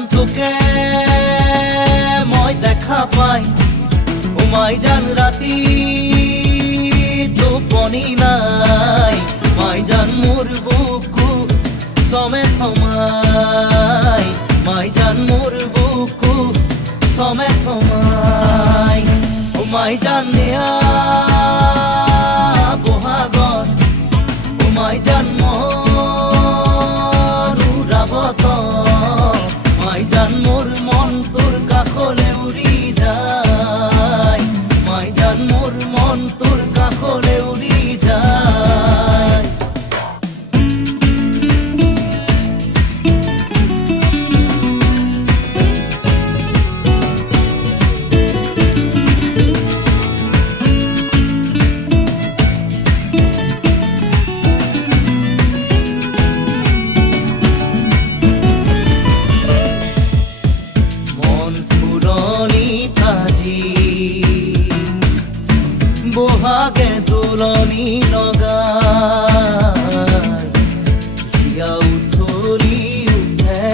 জান তোকে মই দেখা পাই ও মাই জান রাতি টোপনি নাই মাই জান মোর বুকু সমে সমাই মাই জান মোর বুকু সমে সমাই ও মাই জান নিয়া বহাগত ও মাই জান মনুরাবত মাই জান মোর মন তোর কাখলে উড়ি যায় মাই জান মোর মন তোর কাখলে উড়ি যায় বহাগে তুলনি লগাই হিয়া উথলি উঠে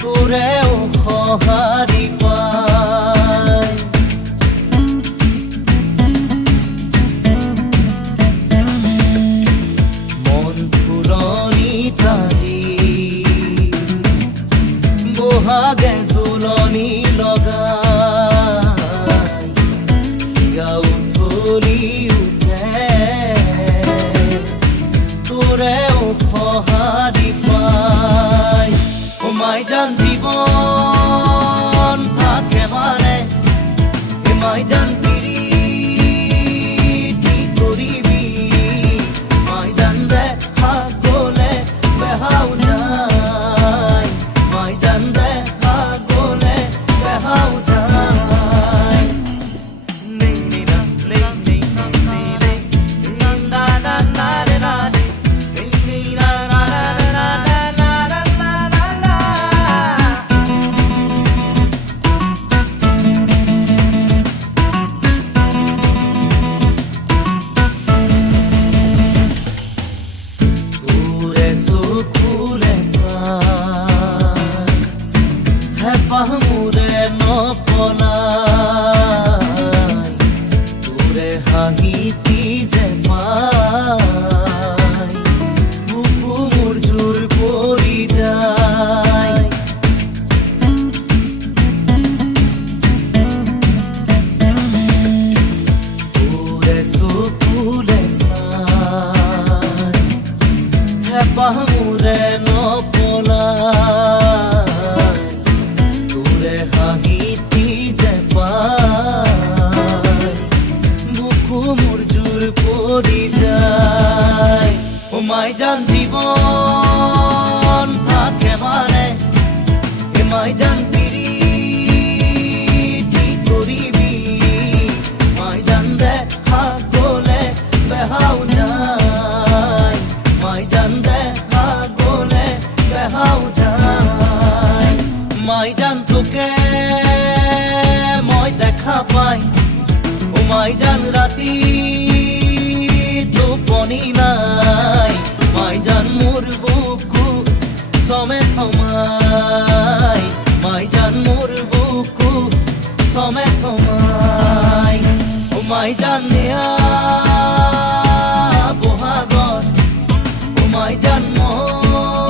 তোৰেও সঁহাৰি পাই মন ফুলনি তাজি বহাগে তুলনি লগাই তোৰেও সঁহাৰি পাই ও মাই জান জীৱন থাকে মানে এ মাই জান পিৰিতি কৰিবি মাই জান দেখা গ'লে বেহাও যায় মাই জান দেখা গ'লে বেহাও যায় পাহমুৰে নপলাই তোৰে হাঁহিতি যে পাই বুকু মোৰ জোৰ পৰি যায় তোৰে চকুলে চাই হে পাহমুৰে নপলাই হাঁহিতি যে পাই বুকু মোৰ জোৰ পৰি যায় ও মাই জান জীৱন থাকে মানে এ মাই জান পিৰিতি কৰিবি মাই জান দেখা গ'লে বেহাও যায় মাই জান দেখা গ'লে বেহাও যায় মাই জান তোকে মই দেখা পাই ও মাই জান রাতি টোপনি নাই মাই জান মোর বুকু সমে সমাই মাই জান মোর বুকু সমে সমাই ও মাই জান নিয়া বহাগত ও মাই জান মনুরাবত